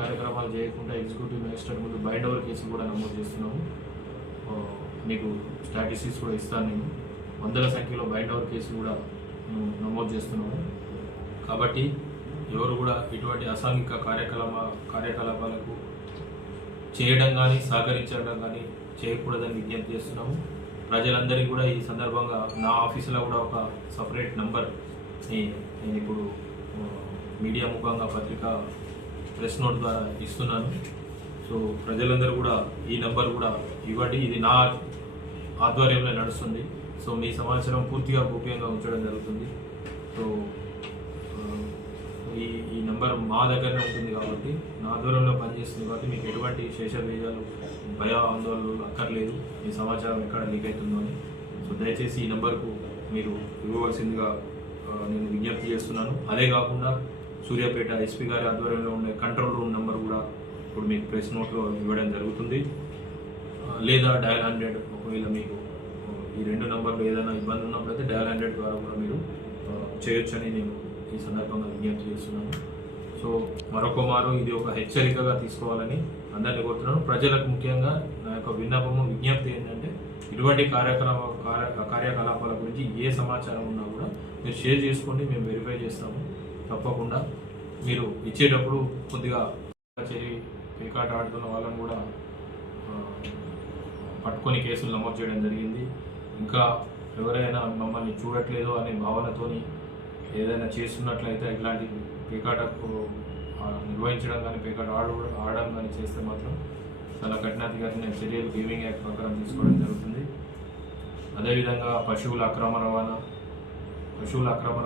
కార్యక్రమాలు చేయకుండా executive magistrate ముందు బైండ్ ఓవర్ కేసులు కూడా నమోదు చేస్తున్నాము. మీకు స్టాటిస్టిక్స్ కూడా ఇస్తాను. నేను వందల సంఖ్యలో బైండ్ ఓవర్ కేసులు కూడా నమోదు చేస్తున్నాము. కాబట్టి ఎవరు కూడా ఇటువంటి అసాంఘిక కార్యకలాపాలకు చేయడం కానీ సహకరించడం కానీ చేయకూడదని విజ్ఞప్తి చేస్తున్నాము. ప్రజలందరికీ కూడా ఈ సందర్భంగా నా ఆఫీసులో కూడా ఒక సపరేట్ నంబర్ని నేను ఇప్పుడు మీడియా ముఖంగా పత్రికా ప్రెస్ నోట్ ద్వారా ఇస్తున్నాను. సో ప్రజలందరూ కూడా ఈ నంబర్ కూడా ఇవ్వండి. ఇది నా ఆధ్వర్యంలో నడుస్తుంది. సో మీ సమాచారం పూర్తిగా గోప్యంగా ఉంచడం జరుగుతుంది. సో ఈ నెంబర్ మా దగ్గరనే ఉంటుంది కాబట్టి నా ఆధ్వర్యంలో పనిచేస్తుంది కాబట్టి మీకు ఎటువంటి శేషబీజాలు భయ ఆందోళనలు అక్కర్లేదు. ఈ సమాచారం ఎక్కడ లీక్ అవుతుందో అని. సో దయచేసి ఈ నెంబర్కు మీరు ఇవ్వవలసిందిగా నేను విజ్ఞప్తి చేస్తున్నాను. అదే కాకుండా సూర్యాపేట ఎస్పీ గారి ఆధ్వర్యంలో ఉండే కంట్రోల్ రూమ్ నెంబర్ కూడా ఇప్పుడు మీకు ప్రెస్ నోట్లో ఇవ్వడం జరుగుతుంది. లేదా డయల్ 100 ఒకవేళ మీకు ఈ రెండు నెంబర్లు ఏదైనా ఇబ్బంది ఉన్నప్పుడైతే డయల్ 100 ద్వారా కూడా మీరు చేయొచ్చని నేను ఈ సందర్భంగా విజ్ఞప్తి చేస్తున్నాను. సో మరొక మారు ఇది ఒక హెచ్చరికగా తీసుకోవాలని అందరినీ కోరుతున్నాను. ప్రజలకు ముఖ్యంగా నా యొక్క విన్నపము విజ్ఞప్తి ఏంటంటే ఇటువంటి కార్యకలాపాల గురించి ఏ సమాచారం ఉన్నా కూడా మీరు షేర్ చేసుకోండి, మేము వెరిఫై చేస్తాము. తప్పకుండా మీరు ఇచ్చేటప్పుడు కొద్దిగా పేకాట ఆడుతున్న వాళ్ళని కూడా పట్టుకొని కేసులు నమోదు చేయడం జరిగింది. ఇంకా ఎవరైనా మమ్మల్ని చూడట్లేదు అనే భావనతోని ఏదైనా చేస్తున్నట్లయితే ఇట్లాంటి పేకాటకు నిర్వహించడం కానీ పేకాట ఆడడం కానీ చేస్తే మాత్రం చాలా కఠినాధికారిన చర్యలు గేమింగ్ యాక్ట్ ప్రకారం తీసుకోవడం జరుగుతుంది. అదేవిధంగా పశువుల అక్రమ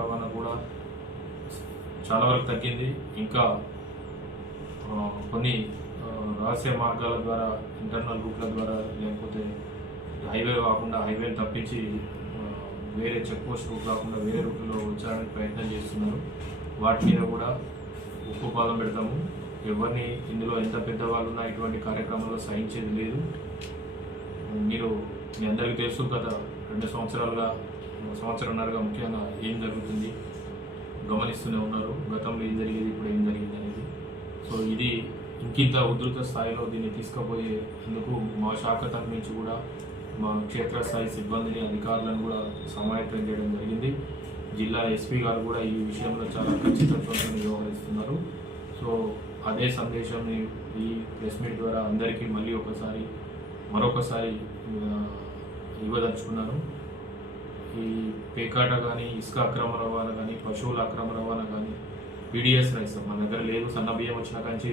రవాణా కూడా చాలా వరకు తగ్గింది. ఇంకా కొన్ని రహస్య మార్గాల ద్వారా ఇంటర్నల్ రూట్ల ద్వారా లేకపోతే హైవే కాకుండా హైవేని తప్పించి వేరే చెక్ పోస్ట్ రూట్ కాకుండా వేరే రూట్లో వచ్చడానికి ప్రయత్నం చేస్తున్నారు. వాటి మీద కూడా ఉప్పు పాదం పెడతాము. ఎవరిని ఇందులో ఎంత పెద్దవాళ్ళు ఉన్నా ఇటువంటి కార్యక్రమాల్లో సహించేది లేదు. మీ అందరికీ తెలుసు గత 2 సంవత్సరాలుగా ముఖ్యంగా ఏం జరుగుతుంది గమనిస్తూనే ఉన్నారు. గతంలో ఏం జరిగేది, ఇప్పుడు ఏం జరిగింది అనేది. సో ఇది ఇంకింత ఉధృత స్థాయిలో దీన్ని తీసుకుపోయేందుకు మా శాఖ తరఫు నుంచి కూడా మా క్షేత్రస్థాయి సిబ్బందిని అధికారులను కూడా సమాయత్తం చేయడం జరిగింది. జిల్లా ఎస్పీ గారు కూడా ఈ విషయంలో చాలా ఖచ్చితత్వంతో వ్యవహరిస్తున్నారు. సో అదే సందేశాన్ని ఈ ప్రెస్ మీట్ ద్వారా అందరికీ మరొకసారి ఇవ్వదలుచుకున్నాను. ఈ పేకాట కానీ, ఇసుక అక్రమ రవాణా కానీ, పశువుల అక్రమ రవాణా కానీ పీడిఎస్ రైస్ మన దగ్గర లేదు. సన్న బియ్యం వచ్చిన కాంచి